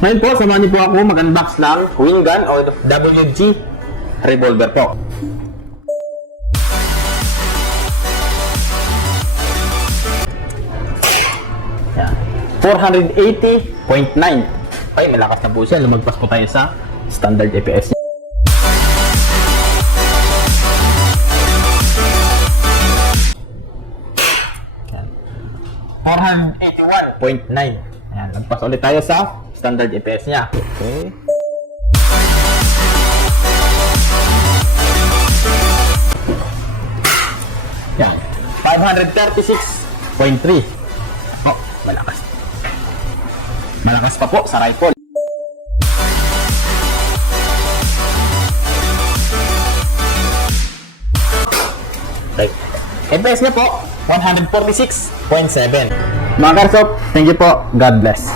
Ngayon po, samahan niyo po ako mag-unbox ng wing gun o WG revolver po. Yan. 480.9. Ay, malakas na po siya. Lumagpas po tayo sa standard FPS. Yan. 481.9. Ayan, lagpas ulit tayo sa standard FPS niya. Okay. Yan. 536.3. Oh, malakas. Malakas pa po sa rifle. Right. FPS niya po, 146.7. Mga karsop, thank you po. God bless.